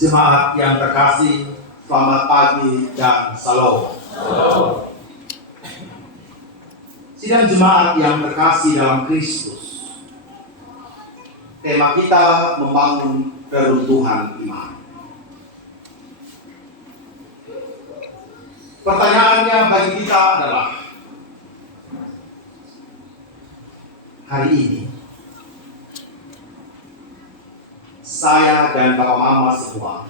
Jemaat yang terkasih, selamat pagi dan salam. Sidang jemaat yang terkasih dalam Kristus, tema kita membangun keruntuhan iman. Pertanyaannya bagi kita adalah, hari ini saya dan Bapak Mama semua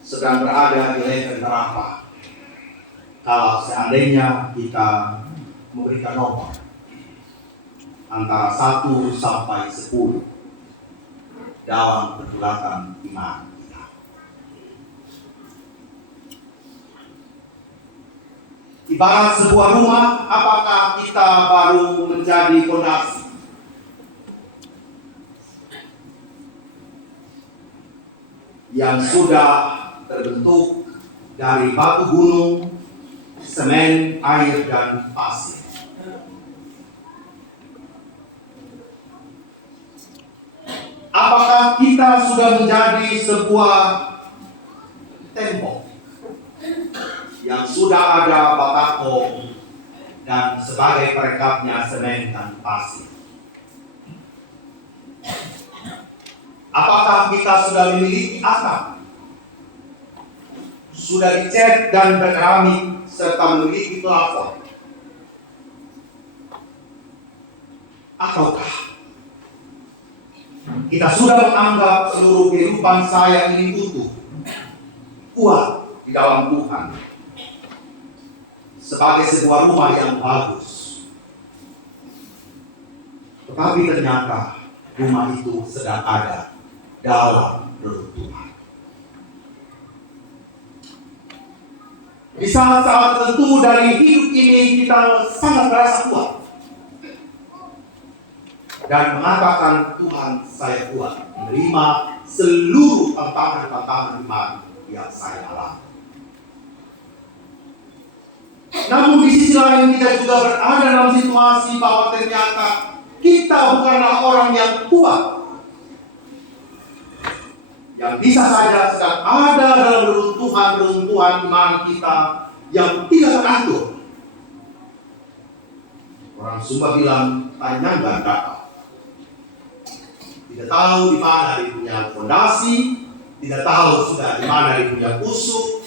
sedang berada di level berapa kalau seandainya kita memberikan nomor antara 1 sampai 10 dalam pergulatan iman kita. Ibarat sebuah rumah, apakah kita baru menjadi fondasi? Yang sudah terbentuk dari batu gunung, semen, air, dan pasir. Apakah kita sudah menjadi sebuah tembok yang sudah ada batako dan sebagai perekatnya semen dan pasir? Apakah kita sudah memiliki atap, sudah dicat dan berkeramik, serta memiliki plafon? Ataukah kita sudah menganggap seluruh kehidupan saya ini utuh, kuat di dalam Tuhan, sebagai sebuah rumah yang bagus? Tetapi ternyata rumah itu sedang ada dalam keruntuhan. Di saat-saat tertentu dari hidup ini kita sangat merasa kuat dan mengatakan, Tuhan, saya kuat menerima seluruh tantangan-tantangan iman yang saya alami. Namun di sisi lain kita juga berada dalam situasi bahwa ternyata kita bukanlah orang yang kuat, yang bisa saja sedang ada dalam runtuhan iman kita yang tidak teratur. Orang Sumba bilang, tanyangkan data. Tidak tahu di mana dia punya fondasi, tidak tahu sudah di mana dia punya pusuk,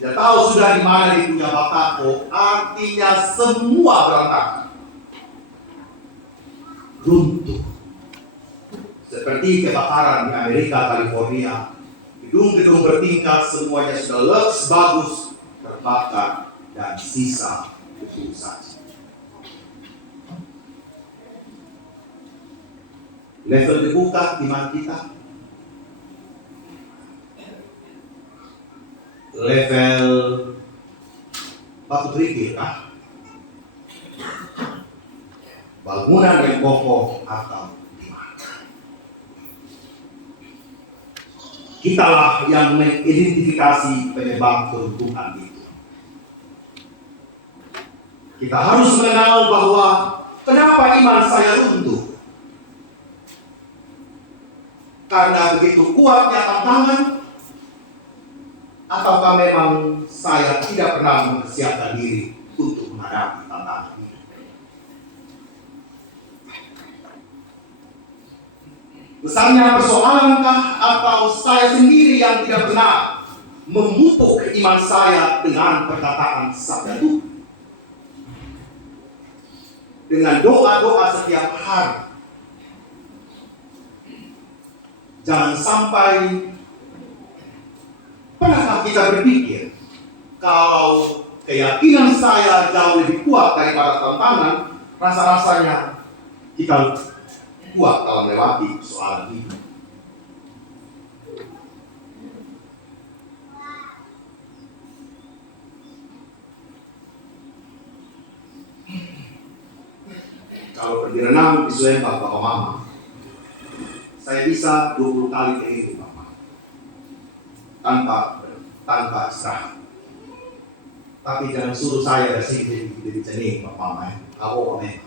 tidak tahu sudah di mana dia punya batako. Artinya semua berantakan, runtuh. Seperti kebakaran di Amerika, California, gedung-gedung bertingkat semuanya sudah leks bagus terbakar dan sisa itu saja. Level dibuka iman kita, level batu kerikil kah? Bangunan yang kokoh atau kitalah yang mengidentifikasi penyebab keruntuhan itu. Kita harus mengenal bahwa kenapa iman saya runtuh. Karena begitu kuatnya tantangan, ataukah memang saya tidak pernah mempersiapkan diri untuk menghadapi tantangan ini? Besarnya persoalankah atau saya sendiri yang tidak benar memupuk iman saya dengan perkataan sabda Tuhan, dengan doa-doa setiap hari? Jangan sampai, pernahkah kita berpikir kalau keyakinan saya jauh lebih kuat daripada tantangan, rasa-rasanya kita kuat dalam melewati soalan ini. Kalau pergi renang di Sungai Bapak Mama, saya bisa 20 kali kehidupan tanpa istirahat. Tapi jangan suruh saya dari sini jadi cening Bapak Mama. Aku memang.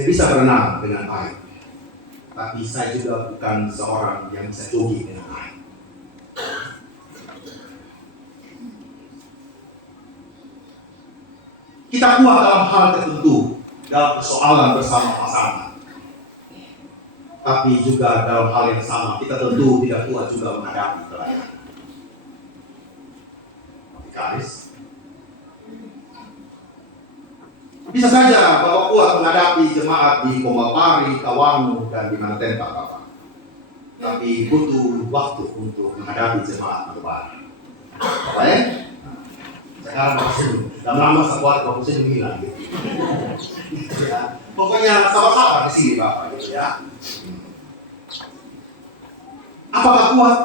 Saya bisa berenang dengan baik, tapi saya juga bukan seorang yang bisa jogging dengan baik. Kita kuat dalam hal tertentu, dalam persoalan bersama pasangan. Tapi juga dalam hal yang sama, kita tentu tidak kuat juga menghadapi pelayanan. Guys, bisa saja Bapak kuat menghadapi jemaat di Komapari, Kawangu, dan di mana tempat Bapak. Tapi butuh waktu untuk menghadapi jemaat Komapari. Bapak ya? Sekarang Bapak Senu, lama-lama sebuah Bapak Senu hilang gitu. Ya. Pokoknya sabar-sabar di sini Bapak gitu ya. Apakah kuat?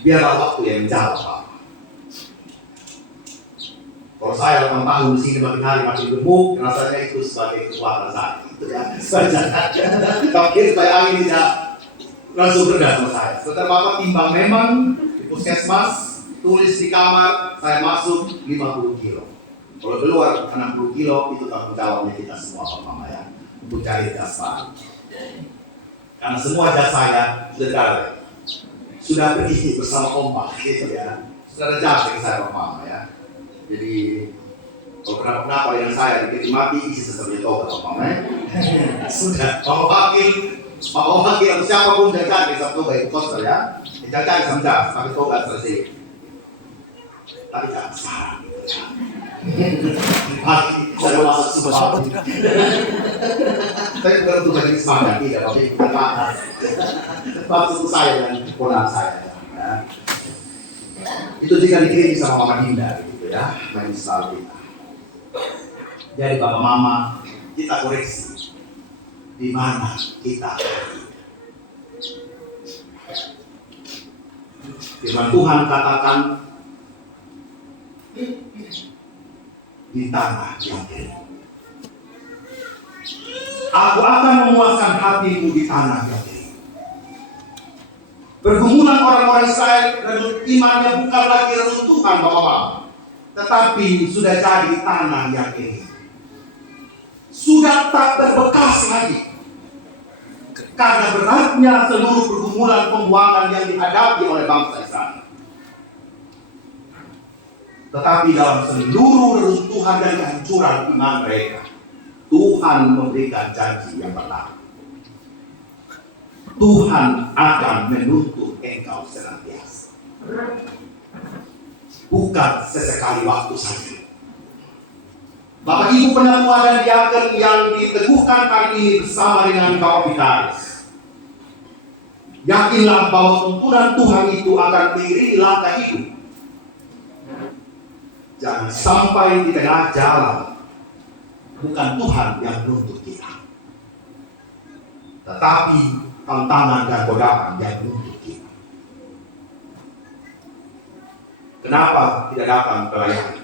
Biarlah waktu yang menjawab Bapak. Kalau saya 8 tahun di sini makin hari makin gemuk, rasanya itu sebagai kekuatan saya. Gitu ya. Tapi supaya angin tidak langsung rendah sama saya. Setelah Bapak timbang memang di puskesmas, tulis di kamar, saya masuk 50 kilo. Kalau keluar 60 kilo, itu tanggung jawabnya kita semua Bapak ya. Untuk cari jasa. Karena semua jasa saya sudah pergi bersama ombak gitu ya. Sudah ada jasa saya Bapak ya. Jadi kalau kenapa yang saya dikit mati isi sesamanya toga Bapak ya. Sudah Bapak Wakil atau siapapun yang cari satu toga itu koster ya. Jangan cari sama jas, tapi toga selesai. Tapi jangan sekarang gitu ya. Saya masuk sesuatu tidak. Tapi bukan untuk menjadi semangat tidak, tapi bukan makan. Maksud saya dan keponakan saya ya. Itu jika dikirim sama Mama Dinda gitu ya, majelis kita. Jadi Bapak Mama, kita koreksi di mana kita. Firman Tuhan katakan di tanah yang kering. Aku akan memuaskan hatimu di tanah yang kering. Pergumulan orang-orang Israel dan imannya bukan lagi reruntuhan Bapak-Bapak, tetapi sudah jadi tanah yang kering. Sudah tak berbekas lagi. Karena beratnya seluruh pergumulan pembuangan yang dihadapi oleh bangsa Israel. Tetapi dalam seluruh reruntuhan dan kehancuran iman mereka, Tuhan memberikan janji yang pertama. Tuhan akan menuntun engkau senantiasa. Bukan sesekali waktu saja. Bapak Ibu penatua dan diaken yang diteguhkan hari ini bersama dengan Bapak Vikaris. Yakinlah bahwa tuntunan Tuhan itu akan mengiringi langkah hidup. Jangan sampai di tengah jalan bukan Tuhan yang menuntut kita, tetapi tantangan dan godaan yang menuntut kita. Kenapa tidak datang pelayanan?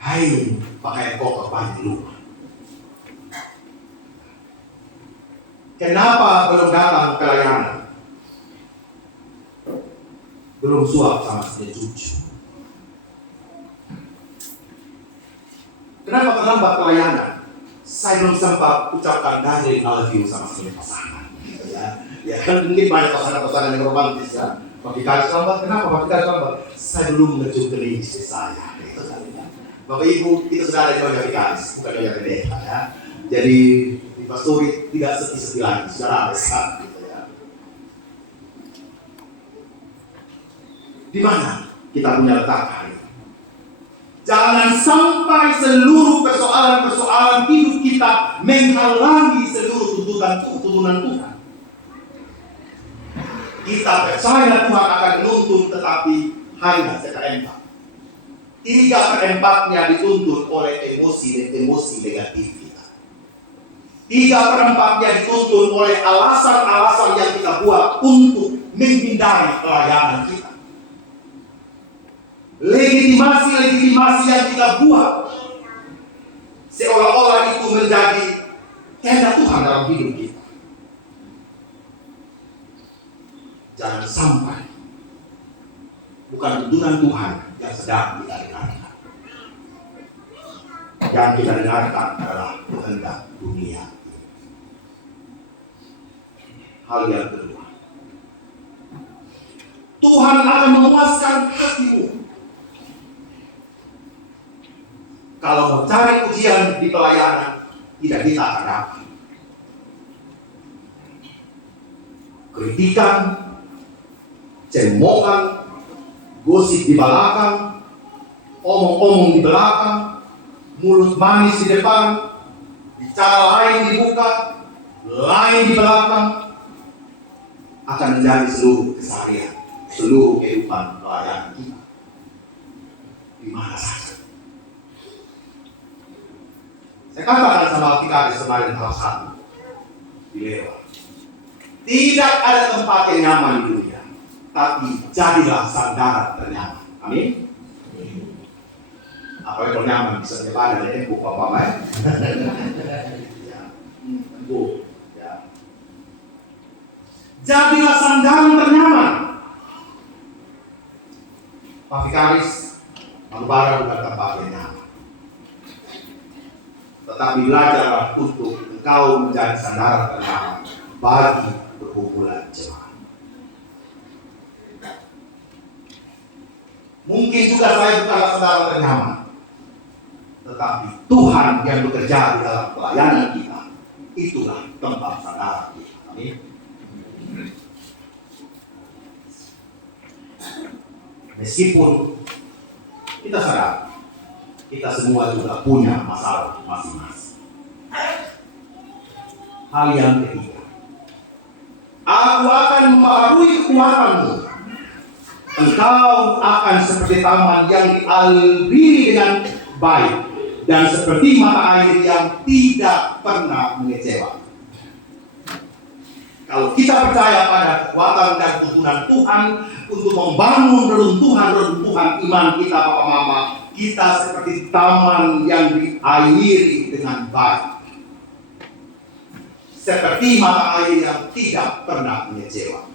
Hai, pakaian kotor banyak di rumah. Kenapa belum datang pelayanan? Belum suap sama istri cucu. Kenapa terlambat pelayanan? Saya belum sempat ucapkan dari I love you sama istri pasangan. Ya kan mungkin banyak pasangan-pasangan yang romantis ya. Pak Vikaris lambat, kenapa Pak Vikaris lambat? Saya belum mengejuk ke istri saya. Bapak Ibu, itu sudah ada Nyonya Vikaris, bukan Nyonya Pendeta ya. Jadi di pastori tidak sedih-sedih lagi, sudah besar gitu ya. Di mana kita punya letak hari ini? Jangan sampai seluruh persoalan-persoalan hidup kita menghalangi seluruh tuntunan Tuhan. Kita percaya Tuhan akan menuntun, tetapi hanya seperempat. 3/4-nya dituntun oleh emosi negatif kita. 3/4-nya dituntun oleh alasan-alasan yang kita buat untuk menghindari pelayanan kita. Legitimasi yang kita buat seolah-olah itu menjadi kehendak Tuhan dalam hidup kita. Jangan sampai bukan tuntunan Tuhan yang sedang kita dengarkan. yang kita dengarkan adalah kehendak dunia. Hal yang kedua, Tuhan akan memuaskan hatimu kalau mencari pujian di pelayanan tidak kita akan dapat. Kritikan, cemokan, gosip di belakang, omong-omong di belakang, mulut manis di depan, bicara lain di muka, lain di belakang, akan menjadi seluruh keseharian, seluruh kehidupan pelayanan kita. Di mana saja. Saya katakan sama Vikaris kemarin hal satu di lewat. Tidak ada tempat yang nyaman di dunia, tapi jadilah sandaran ternyaman. Amin. Apa yang nyaman bisa nyaman dari ibu bapak ibu. Jadilah sandaran ternyaman. Pak Vikaris, Manubara bukan tempat yang nyaman. Tetapi belajarlah untuk engkau menjadi sandaran ternyaman bagi perkumpulan jemaat. Mungkin juga saya bukanlah sandaran ternyaman, tetapi Tuhan yang bekerja di dalam pelayanan kita, itulah tempat sandaran kita. Amin. Meskipun kita sadar, kita semua juga punya masalah masing-masing. Hal yang ketiga, aku akan membaharui kekuatanmu. Engkau akan seperti taman yang dialiri dengan baik dan seperti mata air yang tidak pernah mengecewakan. Kalau kita percaya pada kekuatan dan tuntunan Tuhan untuk membangun reruntuhan iman kita, Bapak Mama, kita seperti taman yang diairi dengan baik. Seperti mata air yang tidak pernah mengecewakan.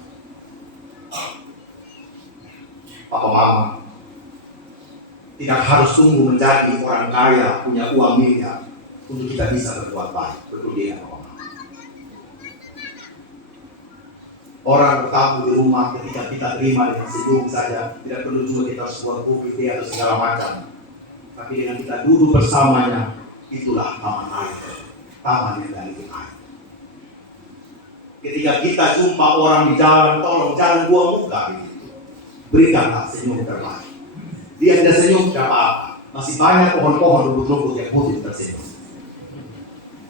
Bapak Mama, tidak harus tunggu menjadi orang kaya, punya uang miliar untuk kita bisa berbuat baik. Betul tidak, Bapak Mama? Orang bertamu di rumah ketika kita terima dengan senyum saja, tidak perlu juga kita sebuah kopi atau segala macam. Tapi dengan kita duduk bersamanya, itulah taman air, taman yang dari air. Ketika kita jumpa orang di jalan, tolong jangan buang muka begitu. Berikanlah senyum terbaik. Dia tidak senyum tidak apa-apa. Masih banyak pohon-pohon rumput-rumput yang butuh tersenyum.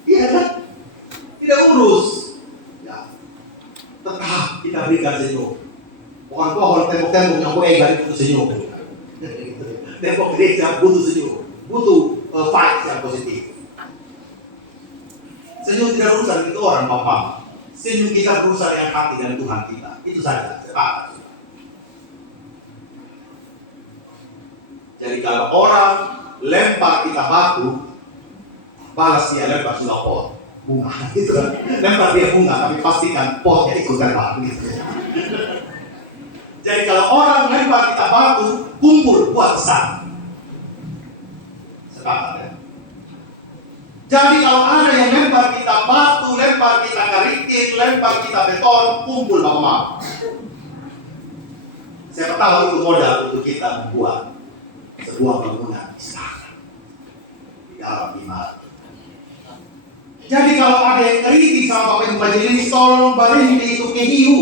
Iya kan? Tidak urus. Tetap kita berikan senyum. Pohon-pohon, tembok-tembok yang koegan butuh senyum. Tembok gereja butuh senyum, butuh fight yang positif. Senyum tidak urusan itu orang Bapak. Senyum kita berusaha dengan hati dan Tuhan kita. Itu saja. Sepakat. Jadi kalau orang lempar kita batu, balas dia lempar sudah pot bunga. Itu kan. Lempar dia bunga, tapi pastikan potnya ikut lempar. Gitu. Jadi kalau orang lempar kita batu, kumpul buat besar. Sepakat ya? Jadi kalau ada yang lempar kita batu, lempar kita kerikil, lempar kita beton, kumpul Bapak. Siapa tahu itu modal untuk kita membuat sebuah bangunan istana di dalam iman. Jadi kalau ada yang kritik sama Bapak Ibu Majelis, tolong berhenti itu kehiu.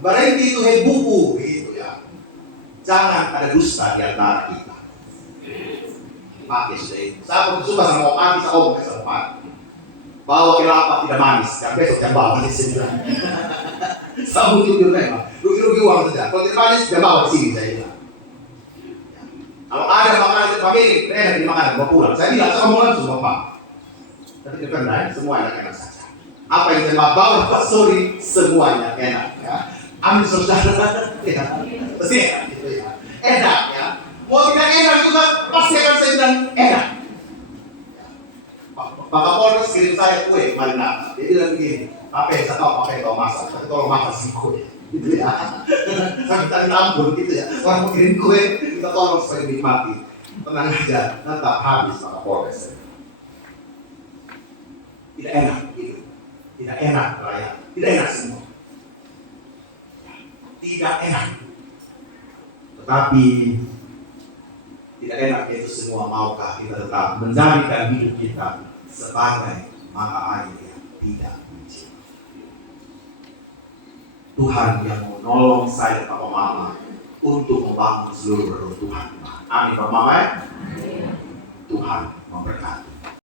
Berhenti itu buku gitu ya. Jangan ada dusta di antara kita. Pakai sudah itu. Saya suka sama Om Adi, saya ngomong sama Om Adi. Bawa kelapa tidak manis, dan besok yang bawa di sini. Saya mungkin di rumah, rugi-rugi uang saja. Kalau tidak manis, dia bawa di sini saya bilang. Kalau ada makanan famili, enak dimakan, bawa pulang. Saya bilang, saya ngomong langsung Bapak. Tapi tidak pernah, semua enak-enak saja. Apa yang saya bawa, Pak sorry, semuanya enak ya. Amin saudara, ya, pasti enak ya. Mau tidak enak juga pasti akan saya bilang enak. Pak Kapolres kirim saya kue marina. Dia bilang begini, apa yang saya tahu, apa yang tahu masak, tapi tolong masak sih kue, gitu ya. Saya minta ampun gitu ya. Orang mau kirim kue, kita tolong supaya dinikmati. tenang aja, tetap habis Pak Kapolres. Tidak enak gitu. Tidak enak rakyat, tidak enak semua. Tidak enak. Tetapi tidak enak itu semua, maukah kita tetap menjadikan hidup kita sebagai mata air yang tidak mencegah. Tuhan yang menolong saya Papa Mama untuk membangun seluruh reruntuhan. Amin Papa Mama. Tuhan memberkati.